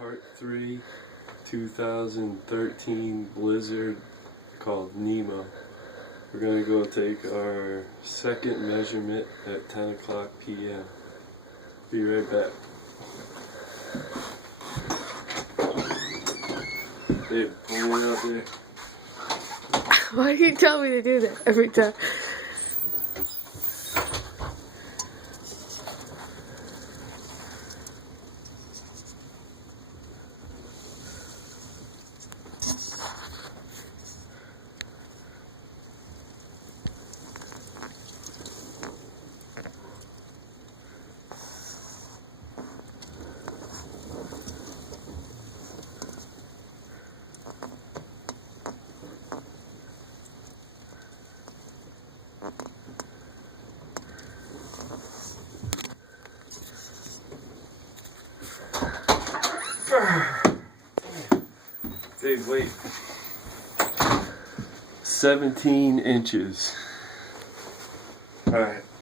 Part 3 2013 blizzard called Memo. We're going to go take our second measurement at 10 o'clock p.m. Be right back. Dave, pull me out there. Why do you tell me to do that every time? Dave, wait. 17 inches. Alright.